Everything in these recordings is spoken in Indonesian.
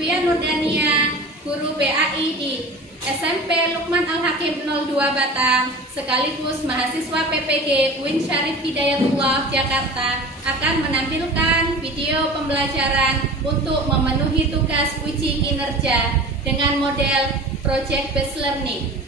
Zulfian Nurdania, guru BAI di SMP Lukman Al-Hakim 02 Batam, sekaligus mahasiswa PPG UIN Syarif Hidayatullah Jakarta, akan menampilkan video pembelajaran untuk memenuhi tugas uji kinerja dengan model Project Based Learning.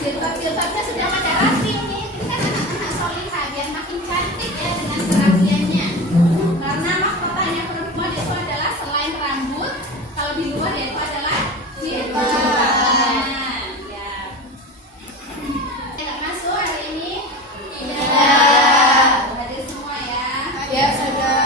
Jilbab-jilbabnya sudah pada rapi nih. Ini kan anak-anak solihah biar makin cantik ya dengan kerapiannya. Karena mahkotanya perempuan itu adalah selain rambut, kalau di luar yaitu adalah jilbab. Ya. Nggak masuk hari ini? Tidak. Hadir semua ya. Ya sudah.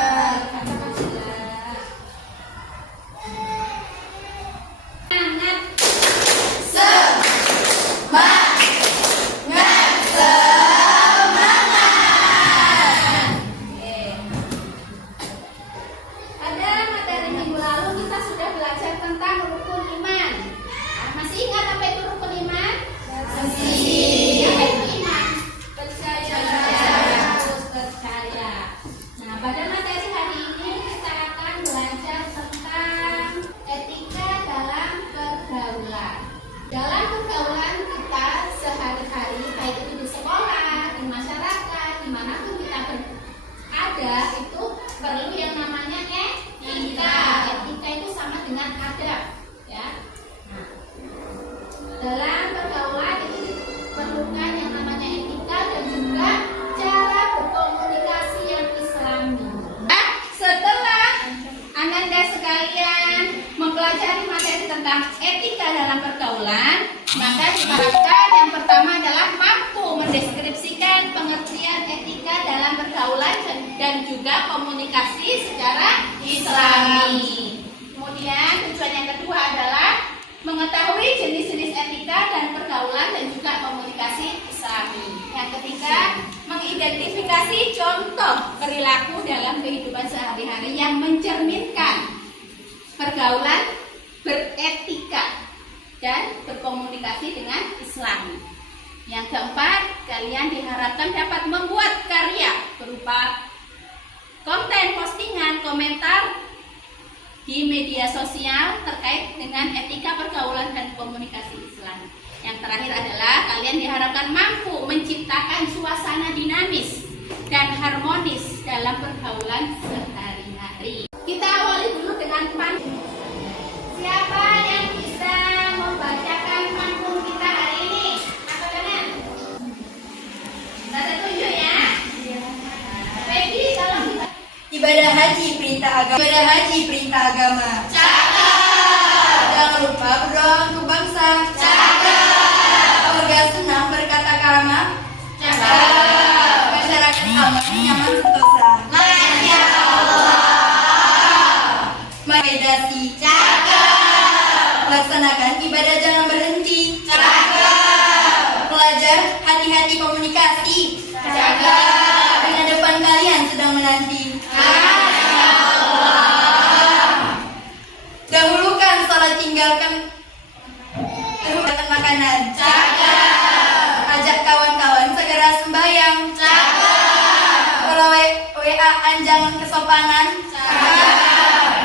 Dalam pergaulan kita sehari-hari, baik itu di sekolah, di masyarakat, dimanapun kita berada, itu perlu yang namanya etika. Etika itu sama dengan adab, ya. Nah, dalam pergaulan itu diperlukan yang namanya etika dan juga cara berkomunikasi yang islami. Setelah Ananda sekalian mempelajari materi tentang etika dalam pergaulan, maka diharapkan yang pertama adalah mampu mendeskripsikan pengertian etika dalam pergaulan dan juga komunikasi secara islami. Kemudian mengetahui jenis-jenis etika dan pergaulan dan juga komunikasi Islami. Yang ketiga, mengidentifikasi contoh perilaku dalam kehidupan sehari-hari yang mencerminkan pergaulan beretika dan berkomunikasi dengan Islami. Yang keempat, kalian diharapkan dapat membuat karya berupa konten, postingan, komentar di media sosial terkait dengan etika pergaulan dan komunikasi Islam. Yang terakhir adalah kalian diharapkan mampu menciptakan suasana dinamis dan harmonis dalam pergaulan sehari-hari. Kita awali dulu dengan pantun. Siapa yang bisa membacakan pantun kita hari ini? Angkat tangan. Saya tunjuk ya. Peggy, tolong. Ibadah haji perintah agama. Ibadah haji perintah agama. Cakep. Jangan lupa berdoa untuk bangsa. Cakep. Warga senang berkata krama. Cakep. Masyarakat aman, nyaman, sentosa. Masya Allah. Meditasi. Cakep. Laksanakan ibadah jangan berhenti. Cakep. Pelajar hati-hati komunikasi. Cakep. Dengan depan kalian sedang menanti. Masya Allah. Dahulukan salat, tinggalkan makanan. Cakep. Ajak kawan-kawan segera sembahyang. Cakep. Kalau WA-an jangan kesopanan. Cakep.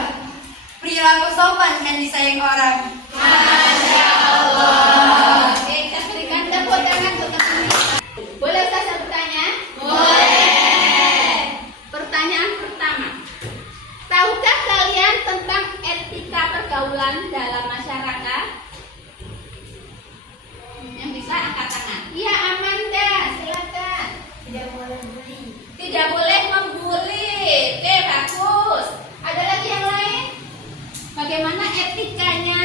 Perilaku sopan dan disayang orang. Masya Allah. Oke, kita berikan tepuk tangan untuk kesembilan. Boleh saya bertanya? Boleh. Pertanyaan pertama. Tahukah kalian tentang etika pergaulan dalam masyarakat? Yang bisa angkat tangan. Iya, Amanda, silakan. Tidak boleh bully. Tidak boleh membuli. Oke, bagus. Ada lagi yang lain? Bagaimana etikanya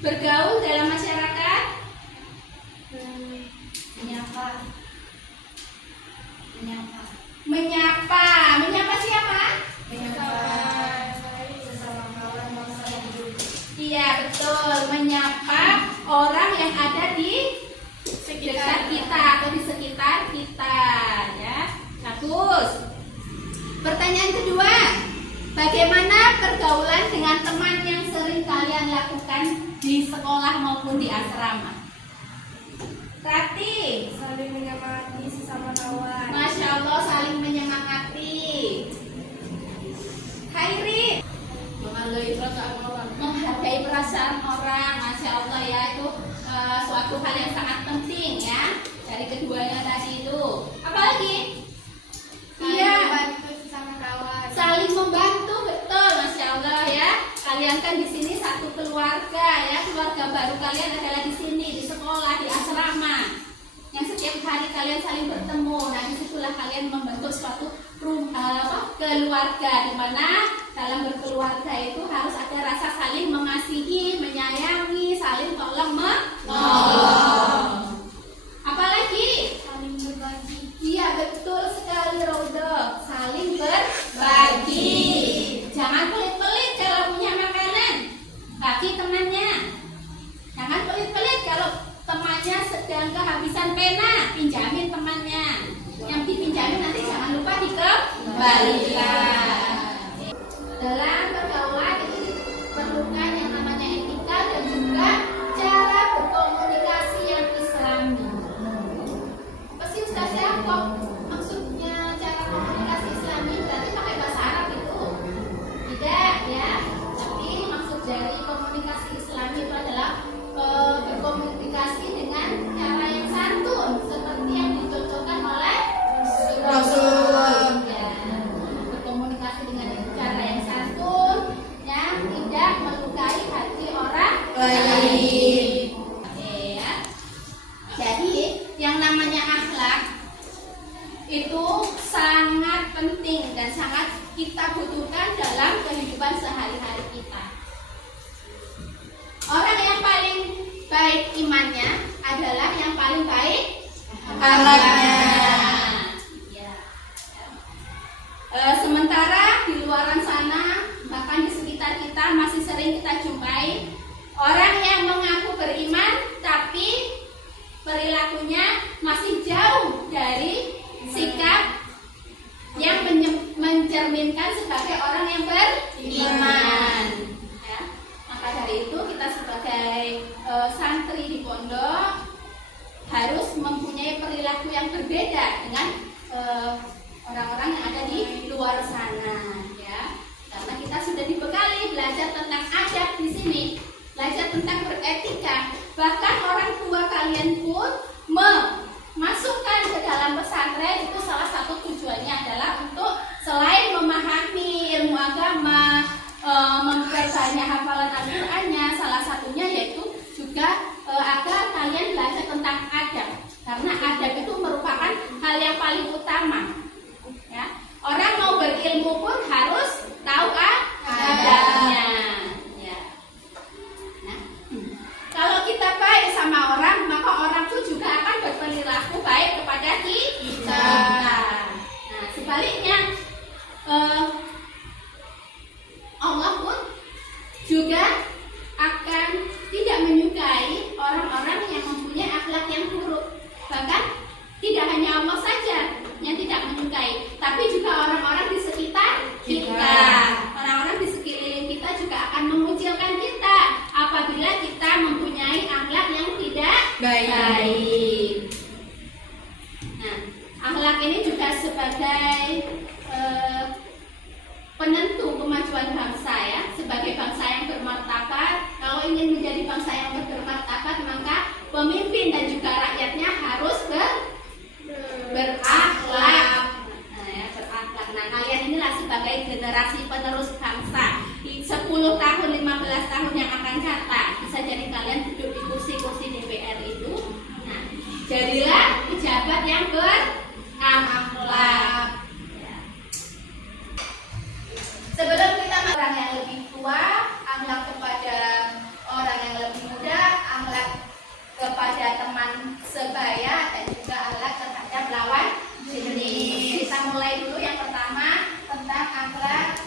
bergaul dalam masyarakat? Menyapa. Menyapa. Menyapa siapa? Sesama kawan bangsa yang hidup. Iya, betul. Menyapa orang yang ada di dekat kita atau di sekitar kita, ya. Bagus. Pertanyaan kedua, bagaimana pergaulan dengan teman yang sering kalian lakukan di sekolah maupun di asrama? Rati, Saling menyemangati sesama kawan. Masya Allah, saling menyemangati. Khairi, menghargai perasaan orang. Masya Allah, ya, itu suatu hal yang sangat penting, ya, dari keduanya tadi itu. Apalagi? Iya, Membantu sesama kawan. saling membantu, betul. Masya Allah, ya. Kalian kan di sini satu keluarga, ya. Keluarga baru kalian adalah di sini, di sekolah, di asrama, yang setiap hari kalian saling bertemu. Nah, disitulah kalian membentuk suatu keluarga, di mana dalam berkeluarga itu harus ada rasa saling mengasihi, menyayangi, saling tolong menolong. Apalagi? Saling berbagi. Iya, betul sekali, Rodo. Saling berbagi. Jangan pelit-pelit kalau punya makanan, bagi temannya. Jangan pelit-pelit kalau temannya sedang kehabisan pena, pinjamin temannya. Yang dipinjamin nanti jangan lupa dikembalikan. Dalam pergaulan itu diperlukan yang namanya etika dan juga cara berkomunikasi yang Islami. Pasti Ustazah, kok maksudnya cara komunikasi Islami berarti pakai bahasa Arab itu? Tidak, ya. Tapi maksud dari komunikasi Islami itu adalah berkomunikasi dengan cara yang santun, seperti yang dicontohkan oleh Rasul. Ya, berkomunikasi dengan cara yang santun, yang tidak melukai hati orang lain. Oke, ya. Jadi yang namanya akhlak itu sangat penting dan sangat kita butuhkan dalam kehidupan sehari-hari kita. Orang yang paling baik imannya adalah yang paling baik Akhlaknya. Ya. Sementara di luaran sana, bahkan di sekitar kita masih sering kita jumpai Orang yang mengaku beriman tapi perilakunya masih jauh dari sikap yang mencerminkan sebagai orang yang beriman. Ya. Maka dari itu kita sebagai santri di pondok harus mempunyai perilaku yang berbeda dengan orang-orang yang ada di luar sana, ya. Karena kita sudah dibekali belajar tentang adab di sini, belajar tentang beretika. Bahkan orang tua kalian pun memasukkan ke dalam pesantren itu salah satu tujuannya adalah untuk selain memahami ilmu agama, memperbanyak hafalan Al-Qur'annya, salah satunya yaitu juga agar kalian belajar tentang adab. Karena adab itu merupakan hal yang paling utama. Ya. Orang mau berilmu pun harus tahu adabnya. Ya. Nah, kalau kita baik sama orang, maka orang pun juga akan berperilaku baik kepada kita. Nah, sebaliknya Allah pun juga akan tidak menyukai orang-orang yang mempunyai akhlak yang buruk. Bahkan tidak hanya Allah saja yang tidak menyukai, tapi juga orang-orang di sekitar kita. Orang-orang di sekeliling kita juga akan mengucilkan kita apabila kita mempunyai akhlak yang tidak baik. Nah, akhlak ini juga sebagai penentu kemajuan bangsa, ya. Sebagai bangsa yang bermartabat, kalau ingin menjadi bangsa yang bermartabat, maka pemimpin dan juga rakyatnya harus berakhlak. Nah, ya, berakhlak. Nah, kalian inilah sebagai generasi penerus bangsa. Di 10 tahun, 15 tahun yang akan datang, bisa jadi kalian duduk di kursi-kursi DPR itu. Nah, jadilah pejabat yang berakhlak. Sebelum kita orang yang lebih tua, akhlak kepada orang yang lebih muda, akhlak kepada teman sebaya, dan juga akhlak terhadap lawan jenis. Kita mulai dulu yang pertama tentang akhlak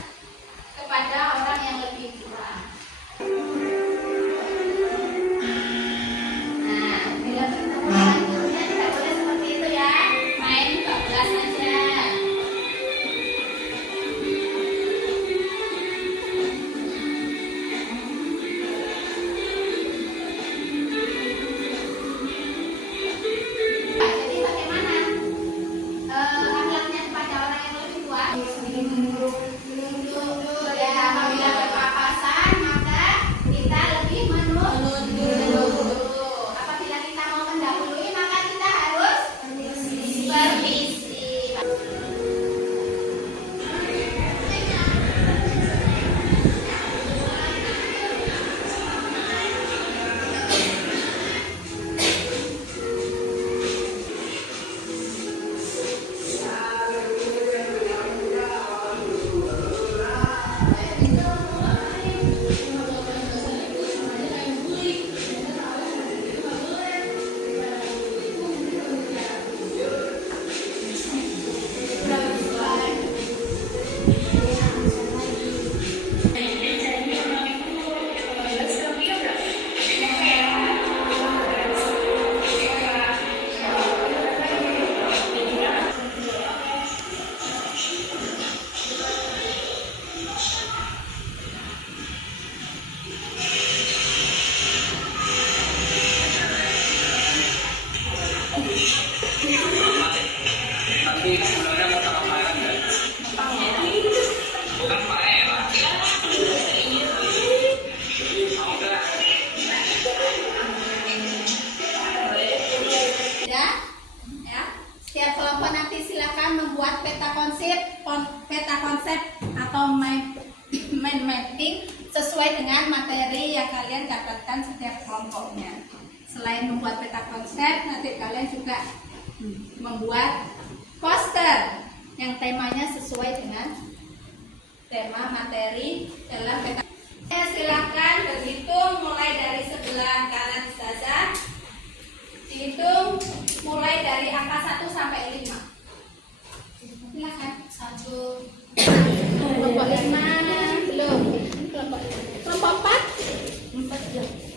kepada orang yang lebih tua. Nah, bila bertemu dengan gurunya tidak boleh seperti itu, ya. Main 12 saja. Peta konsep atau mind mapping sesuai dengan materi yang kalian dapatkan setiap kelompoknya. Selain membuat peta konsep, nanti kalian juga membuat poster yang temanya sesuai dengan tema materi dalam peta. Silakan berhitung mulai dari sebelah kanan saja. Dihitung mulai dari angka 1 sampai 5. Silakan. 1. Kelompok 5 belum. Kelompok 4. 4 belum.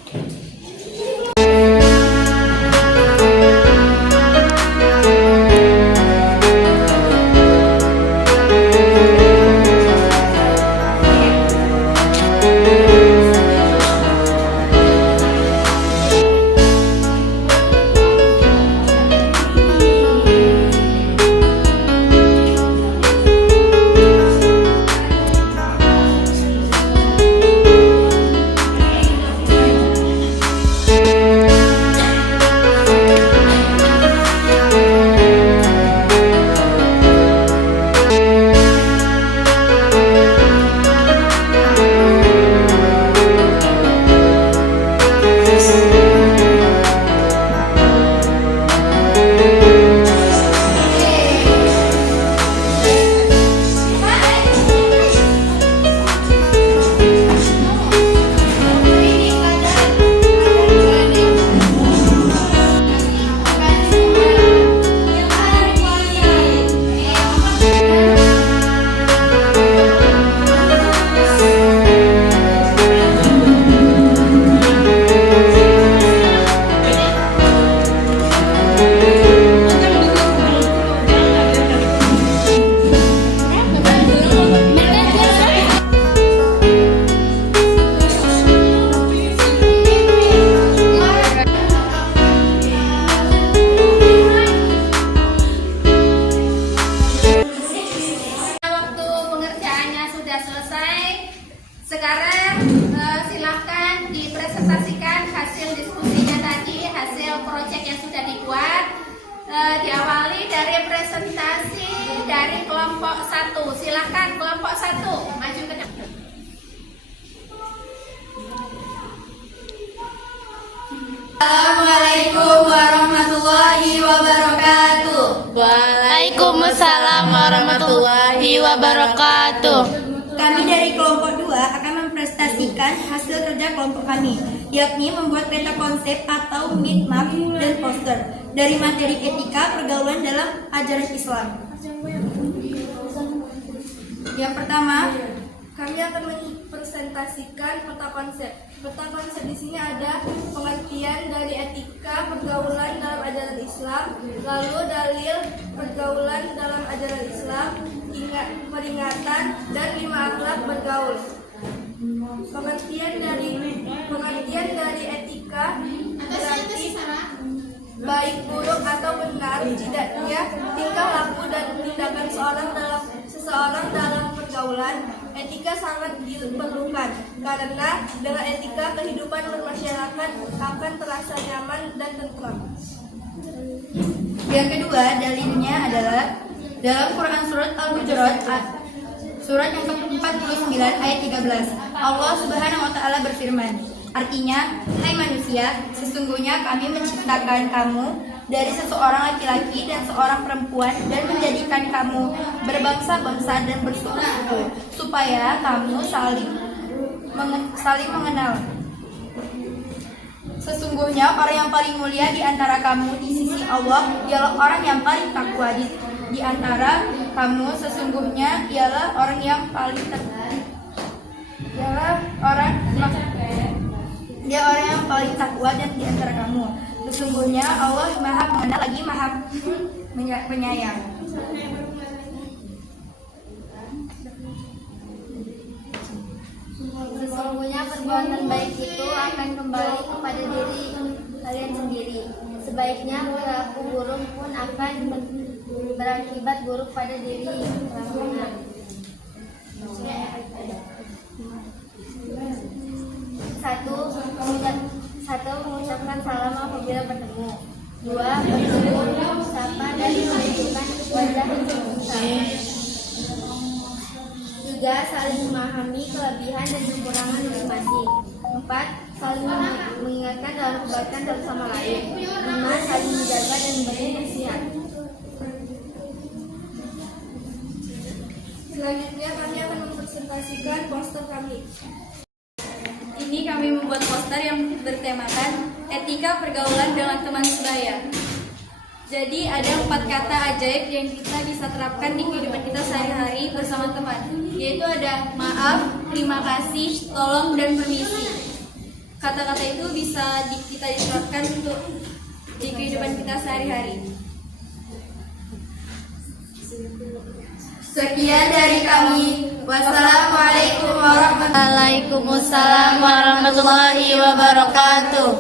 Sekarang silahkan dipresentasikan hasil diskusinya tadi, hasil proyek yang sudah dibuat. Diawali dari presentasi dari kelompok 1. Silahkan kelompok 1 maju ke depan. Assalamualaikum warahmatullahi wabarakatuh. Waalaikumsalam warahmatullahi wabarakatuh. Kami dari kelompok 2 akan mempresentasikan hasil kerja kelompok kami, yakni membuat peta konsep atau mind map dan poster dari materi etika pergaulan dalam ajaran Islam. Yang pertama, Kami akan mempresentasikan peta konsep. Peta konsep di sini ada pengertian dari etika pergaulan dalam ajaran Islam, lalu dalil pergaulan dalam ajaran Islam, peringatan dan 5 akhlak bergaul. Pengertian dari etika berarti baik buruk atau benar tidaknya tingkah laku dan tindakan seseorang dalam pergaulan. Etika sangat diperlukan karena dengan etika kehidupan bermasyarakat akan terasa nyaman dan tentram. yang kedua dalilnya adalah dalam Quran surat Al-Hujurat surat yang ke-49 ayat 13. Allah Subhanahu wa taala berfirman, artinya, hai manusia, sesungguhnya kami menciptakan kamu dari seseorang laki-laki dan seorang perempuan dan menjadikan kamu berbangsa-bangsa dan bersuku-suku supaya kamu saling mengenal. Sesungguhnya orang yang paling mulia di antara kamu di sisi Allah ialah orang yang paling takwa di antara kamu. Sesungguhnya ialah orang yang paling dia orang yang paling takwa dan di antara kamu. Sesungguhnya Allah Maha Mengenal lagi Maha Penyayang. Sesungguhnya perbuatan baik itu akan kembali kepada diri kalian sendiri. Sebaiknya perilaku buruk pun akan berakibat buruk pada diri pelakunya. Satu, mengucapkan salam apabila bertemu. 2, bertemu, sapa dan menunjukkan wajah yang bersama. 3, saling memahami kelebihan dan kekurangan masing-masing. 4, saling mengingatkan dalam kebaikan satu sama lain. 5, saling menjaga dan memberi nasihat. Selanjutnya kami akan mempresentasikan poster kami. Ini kami membuat poster yang bertemakan etika pergaulan dengan teman sebaya. Jadi ada 4 kata ajaib yang kita bisa terapkan di kehidupan kita sehari-hari bersama teman, yaitu ada maaf, terima kasih, tolong, dan permisi. Kata-kata itu bisa kita diterapkan untuk di kehidupan kita sehari-hari. Sekian dari kami. Wassalamualaikum Waalaikumsalam warahmatullahi wabarakatuh.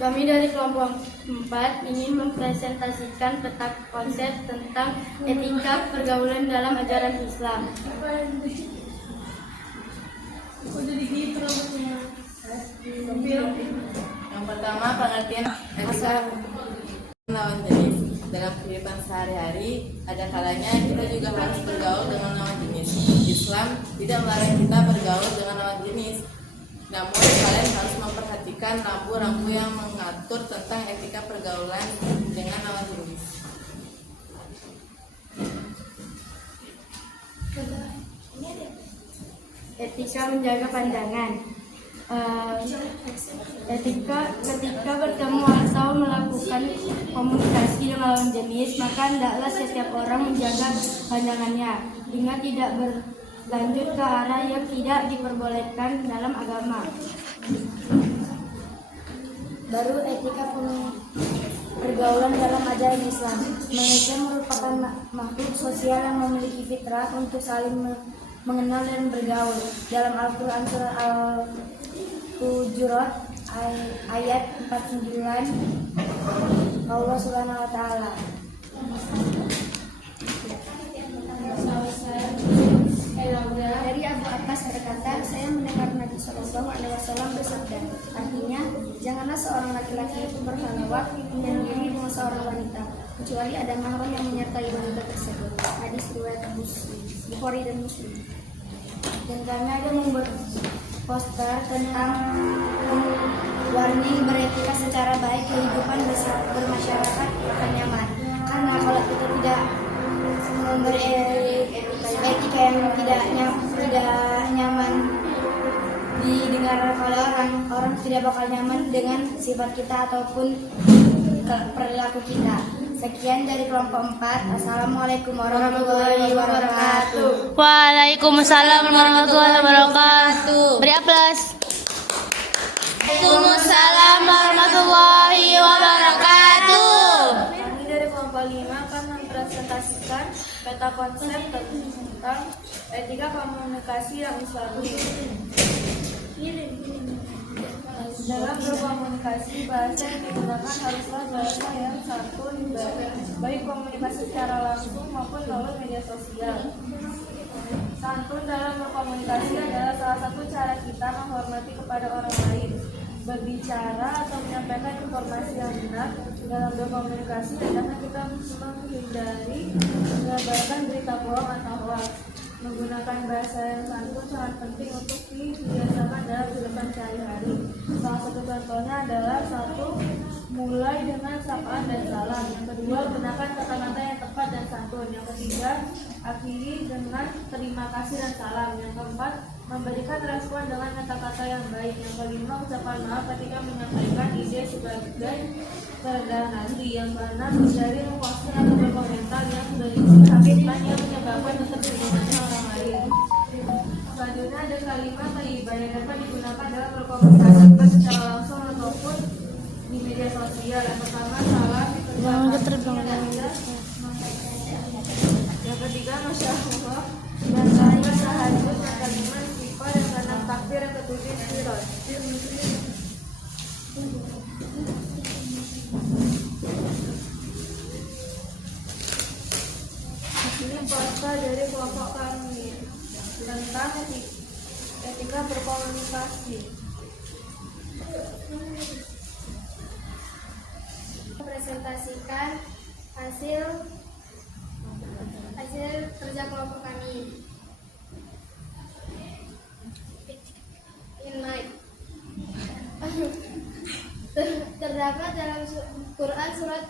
Kami dari kelompok 4 ingin mempresentasikan peta konsep tentang etika pergaulan dalam ajaran Islam. Yang pertama, pengertian etika lawan jenis. Dalam kehidupan sehari-hari, ada kalanya kita juga harus bergaul dengan lawan jenis. Islam tidak melarang kita bergaul dengan lawan jenis. Namun, kalian harus memperhatikan rambu-rambu yang mengatur tentang etika pergaulan dengan lawan jenis. Etika menjaga pandangan. Ketika bertemu atau melakukan komunikasi dengan lawan jenis, maka hendaklah setiap orang menjaga pandangannya hingga tidak berlanjut ke arah yang tidak diperbolehkan dalam agama. Baru etika pergaulan dalam ajaran Islam. Manusia merupakan makhluk sosial yang memiliki fitrah untuk saling mengenal dan bergaul. Dalam Al-Quran surah Al-Hujurat ayat 49, Allah Subhanahu wa taala. Dari Abu Abbas berkata, saya mendengar Wasallam bersabda, artinya, janganlah seorang laki-laki itu berkhalwat menyendiri dengan seorang wanita, kecuali ada mahram yang menyertai wanita tersebut. Hadis riwayat Bukhari dan Muslim. Dan kami ada membuat poster tentang warning beretika secara baik, kehidupan bermasyarakat akan nyaman. Karena kalau kita tidak memberi etika yang tidak nyaman didengar oleh orang tidak bakal nyaman dengan sifat kita ataupun perilaku kita. Sekian dari kelompok 4. Assalamualaikum warahmatullahi wabarakatuh. Waalaikumsalam warahmatullahi wabarakatuh. Beri aplaus. Waalaikumsalam warahmatullahi wabarakatuh. Kami dari kelompok 5 akan mempresentasikan peta konsep tentang etika komunikasi yang islami. Dalam berkomunikasi, bahasa yang digunakan haruslah bahasa yang santun, baik komunikasi secara langsung maupun melalui media sosial. Santun dalam berkomunikasi adalah salah satu cara kita menghormati kepada orang lain. Berbicara atau menyampaikan informasi yang benar dalam berkomunikasi adalah kita menghindari menyebarkan berita bohong atau hoax. Menggunakan bahasa yang santun sangat penting untuk dibiasakan dalam kehidupan sehari-hari. Salah satu contohnya adalah 1. Mulai dengan sapaan dan salam. Yang kedua, gunakan kata-kata yang tepat dan santun. Yang ketiga, akhiri dengan terima kasih dan salam. Yang keempat, memberikan respon dengan kata-kata yang baik. Yang kelima, ucapan maaf ketika menyampaikan ide sebagai kerendahan hati. Yang keenam, hindari memposting atau berkomentar yang sudah disampaikan yang menyebabkan ketersinggungan orang lain. Selanjutnya ada kalimat thayyibah yang dapat digunakan dalam berkomunikasi baik secara langsung ataupun di media sosial. Yang pertama, salam. Yang ketiga, masya Allah. Yang kelima, tahajud. Yang kelima, istighfar. Yang keenam, takbir. Yang ketujuh, istirahat. Ini poster dari kelompok kami tentang etika berkomunikasi. Presentasikan hasil kerja kelompok kami. Terdapat dalam Quran surat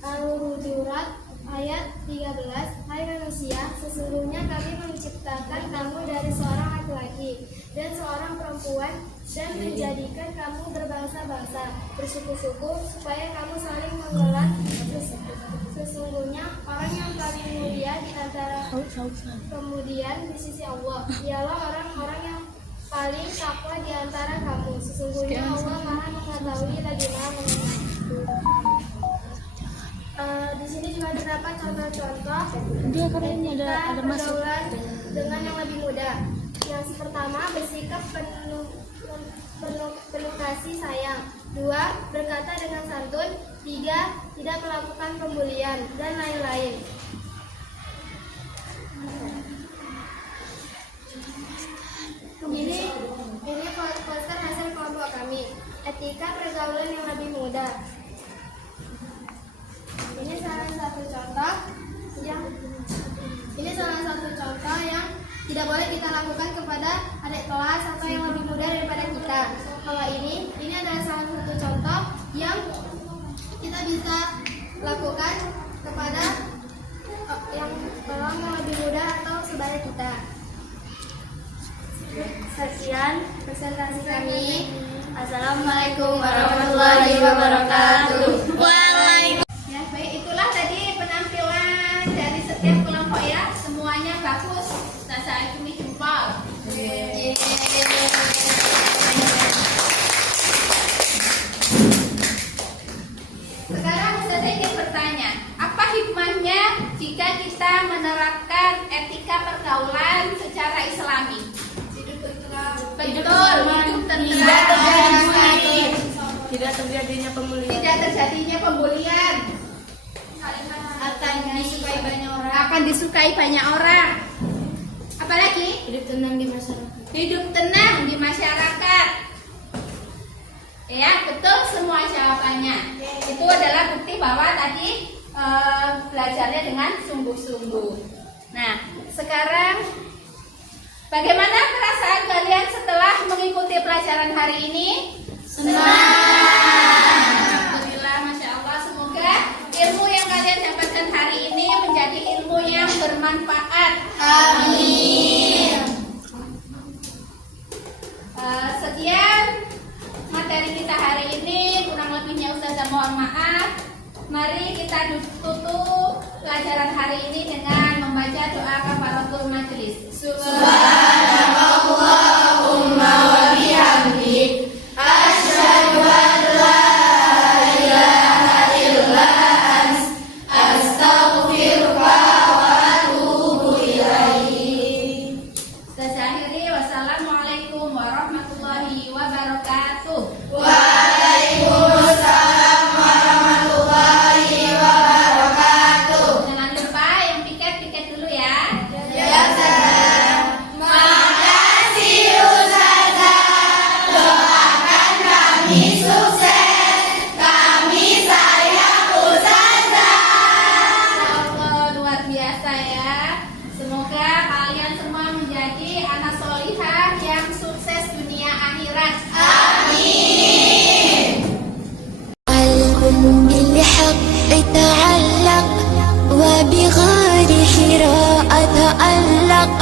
Al-Hujurat ayat 13, hai manusia, sesungguhnya kami menciptakan kamu dari seorang laki-laki dan seorang perempuan dan menjadikan kamu berbangsa-bangsa, bersuku-suku, supaya kamu saling mengelola. Sesungguhnya orang yang paling mulia di antara kemudian di sisi Allah ialah orang-orang yang paling takwa di antara kamu. Sesungguhnya Allah Maha mengetahui lagi Maha mengenal. Di sini juga terdapat contoh-contoh etika pergaulan dengan yang lebih muda. Yang pertama, bersikap penuh kasih sayang. 2. Berkata dengan santun. 3. Tidak melakukan pembulian dan lain-lain. Ini poster hasil kelompok kami. Etika pergaulan yang lebih muda. Ini salah satu contoh yang tidak boleh kita lakukan kepada adik kelas atau yang lebih muda daripada kita. Kalau ini adalah salah satu contoh yang kita bisa lakukan kepada orang yang lebih muda atau saudara kita. Sekian presentasi kami. Assalamualaikum warahmatullahi wabarakatuh. Ya, baik, itulah tadi penampilan dari setiap kelompok ya. Semuanya bagus. Saya cumi jempol. Sekarang saya ingin bertanya, apa hikmahnya jika kita menerapkan etika pergaulan secara Islami? Betul, hidup tentram, Tidak terjadinya pembulian. tidak terjadinya pembulian, akan disukai banyak orang. Apalagi Hidup tenang di masyarakat. hidup tenang di masyarakat. Ya, betul semua jawabannya. Itu adalah bukti bahwa tadi belajarnya dengan sungguh-sungguh. Nah, sekarang bagaimana perasaan kalian setelah mengikuti pelajaran hari ini? Alhamdulillah, Masya Allah. Semoga ilmu yang kalian dapatkan hari ini menjadi ilmu yang bermanfaat. Amin. Sekian materi kita hari ini, kurang lebihnya Ustazah mohon maaf. Mari kita tutup pelajaran hari ini dengan membaca doa kafaratul majelis. Subhanallahumma wa bihamdik, asyhadu an la ilaha illa anta, astaghfiruka wa atubu ilaik. Ustazah akhiri, wassalamualaikum warahmatullahi wabarakatuh. Waalaikumsalam warahmatullahi wabarakatuh. Jangan lupa yang piket dulu ya. Ya, makasih Ustazah. Doakan kami sukses. Kami sayang Ustazah. Allah, luar biasa ya. Semoga kalian semua menjadi anak solihah yang sukses dunia akhirat. Amin. قلب بالحق تعلق وبغار حراء تألق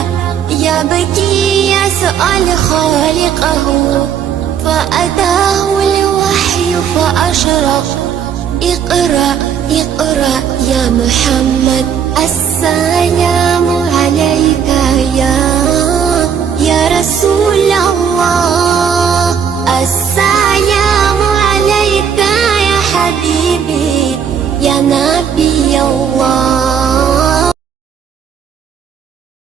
يبكي يسأل خالقه فأتاه الوحي فأشرق اقرأ اقرأ يا محمد السلام عليك